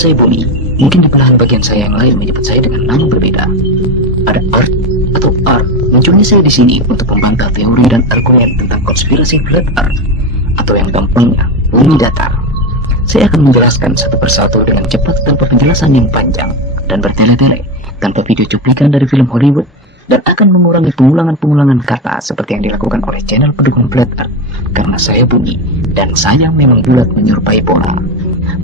saya Bumi, mungkin di belahan bagian saya yang lain menyebut saya dengan nama berbeda. Ada Earth atau Earth. Munculnya saya di sini untuk membantah teori dan argumen tentang konspirasi flat Earth, atau yang gampangnya bumi datar. Saya akan menjelaskan satu persatu dengan cepat tanpa penjelasan yang panjang dan bertele-tele, tanpa video cuplikan dari film Hollywood, dan akan mengurangi pengulangan-pengulangan kata seperti yang dilakukan oleh channel pendukung flat Earth, karena saya Bumi dan saya memang bulat menyerupai bola.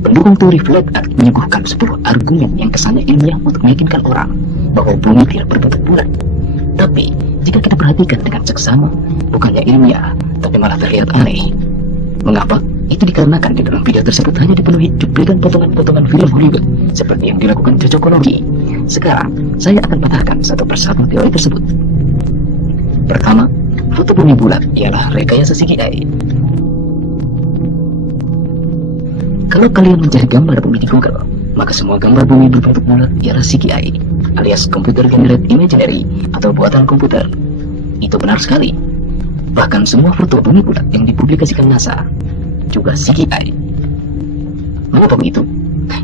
Pendukung teori flat Earth menyuguhkan 10 argumen yang kesannya ilmiah untuk meyakinkan orang bahwa bumi tidak berbentuk bulat. Tapi jika kita perhatikan dengan seksama, bukannya ilmiah, tapi malah terlihat aneh. Mengapa? Itu dikarenakan di dalam video tersebut hanya dipenuhi cuplikan potongan-potongan film Hollywood seperti yang dilakukan cocokologi. Sekarang, saya akan patahkan satu persatu teori tersebut. Pertama, foto bumi bulat ialah rekayasa CGI. Kalau kalian mencari gambar bumi di Google, maka semua gambar bumi berbentuk bulat ialah CGI, alias Computer Generated Imagery atau buatan komputer. Itu benar sekali. Bahkan semua foto bumi bulat yang dipublikasikan NASA juga CGI. Mengapa begitu?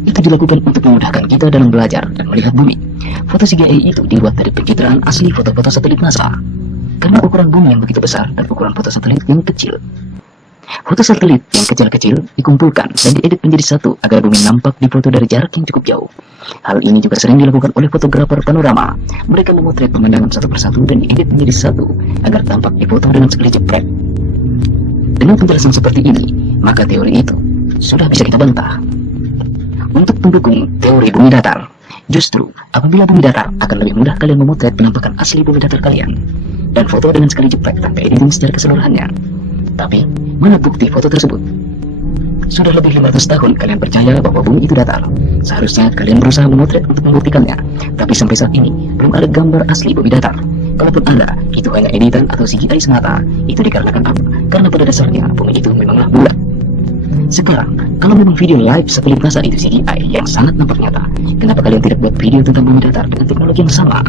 Itu dilakukan untuk memudahkan kita dalam belajar dan melihat bumi. Foto CGI itu dibuat dari pencitraan asli foto-foto satelit NASA. Karena ukuran bumi yang begitu besar dan ukuran foto satelit yang kecil, foto satelit yang kecil-kecil dikumpulkan dan diedit menjadi satu agar bumi nampak di foto dari jarak yang cukup jauh. Hal ini juga sering dilakukan oleh fotografer panorama. Mereka memotret pemandangan satu persatu dan diedit menjadi satu agar tampak di foto dengan sekali jepret. Dengan penjelasan seperti ini, maka teori itu sudah bisa kita bantah. Untuk pendukung teori bumi datar, justru apabila bumi datar akan lebih mudah kalian memotret penampakan asli bumi datar kalian dan foto dengan sekali jepret tanpa editing secara keseluruhannya. Tapi, mana bukti foto tersebut? Sudah lebih 500 tahun kalian percaya bahwa bumi itu datar. Seharusnya kalian berusaha memotret untuk membuktikannya. Tapi sampai saat ini, belum ada gambar asli bumi datar. Kalaupun ada, itu hanya editan atau CGI semata. Itu dikarenakan apa? Karena pada dasarnya, bumi itu memanglah bulat. Sekarang, kalau memang video live satelit NASA itu CGI yang sangat nampak nyata, kenapa kalian tidak buat video tentang bumi datar dengan teknologi yang sama?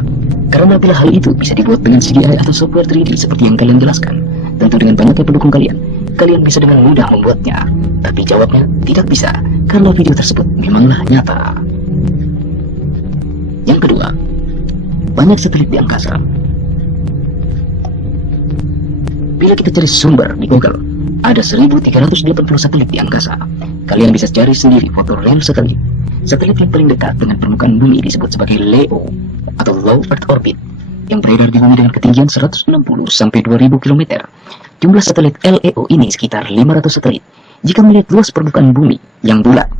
Karena bila hal itu bisa dibuat dengan CGI atau software 3D seperti yang kalian jelaskan, tentu dengan banyaknya pendukung kalian bisa dengan mudah membuatnya. Tapi jawabnya tidak bisa, karena video tersebut memanglah nyata. Yang kedua, banyak satelit di angkasa. Bila kita cari sumber di Google, ada 1380 satelit di angkasa. Kalian bisa cari sendiri foto real satelit. Satelit yang paling dekat dengan permukaan bumi disebut sebagai LEO atau Low Earth Orbit, yang beredar di bumi dengan ketinggian 160 sampai 2000 km. Jumlah satelit LEO ini sekitar 500 satelit. Jika melihat luas permukaan bumi yang bulat,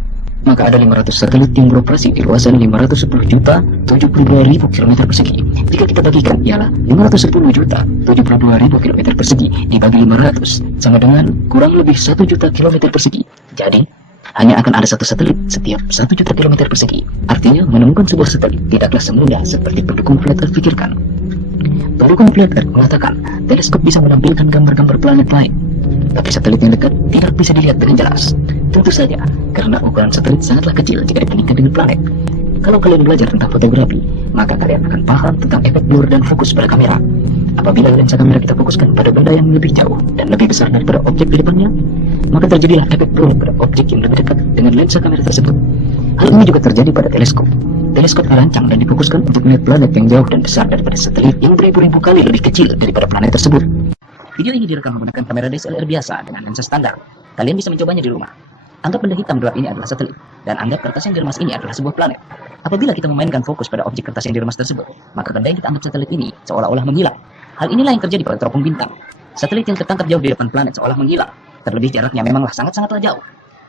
maka ada 500 satelit yang beroperasi di luasan 510.072.000 km persegi. Jika kita bagikan, ialah 510.072.000 km persegi dibagi 500 sama dengan kurang lebih 1 juta km persegi. Jadi, hanya akan ada satu satelit setiap 1 juta km persegi. Artinya, menemukan sebuah satelit tidaklah semudah seperti pendukung flat Earth pikirkan. Pendukung flat Earth mengatakan teleskop bisa menampilkan gambar-gambar planet lain, tapi satelit yang dekat tidak bisa dilihat dengan jelas. Tentu saja, karena ukuran satelit sangatlah kecil jika dibandingkan dengan planet. Kalau kalian belajar tentang fotografi, maka kalian akan paham tentang efek blur dan fokus pada kamera. Apabila lensa kamera kita fokuskan pada benda yang lebih jauh dan lebih besar daripada objek di depannya, maka terjadilah efek blur pada objek yang lebih dekat dengan lensa kamera tersebut. Hal ini juga terjadi pada teleskop. Teleskop dirancang dan difokuskan untuk melihat planet yang jauh dan besar daripada satelit yang beribu-ribu kali lebih kecil daripada planet tersebut. Video ini direkam menggunakan kamera DSLR biasa dengan lensa standar. Kalian bisa mencobanya di rumah. Anggap benda hitam gelap ini adalah satelit, dan anggap kertas yang diremas ini adalah sebuah planet. Apabila kita memainkan fokus pada objek kertas yang diremas tersebut, maka benda yang kita anggap satelit ini seolah-olah menghilang. Hal inilah yang terjadi pada teropong bintang. Satelit yang tertangkap jauh di depan planet seolah menghilang. Terlebih jaraknya memanglah sangat-sangatlah jauh.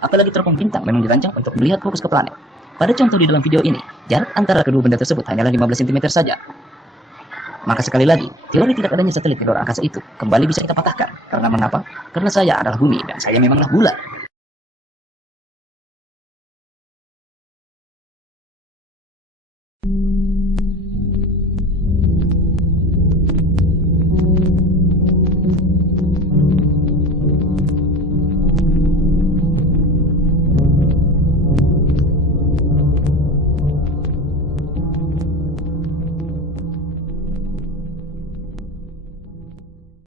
Apalagi teropong bintang memang dirancang untuk melihat fokus ke planet. Pada contoh di dalam video ini, jarak antara kedua benda tersebut hanyalah 15 cm saja. Maka sekali lagi, teori tidak adanya satelit di luar angkasa itu kembali bisa kita patahkan. Karena mengapa? Karena saya adalah bumi dan saya memanglah bulat.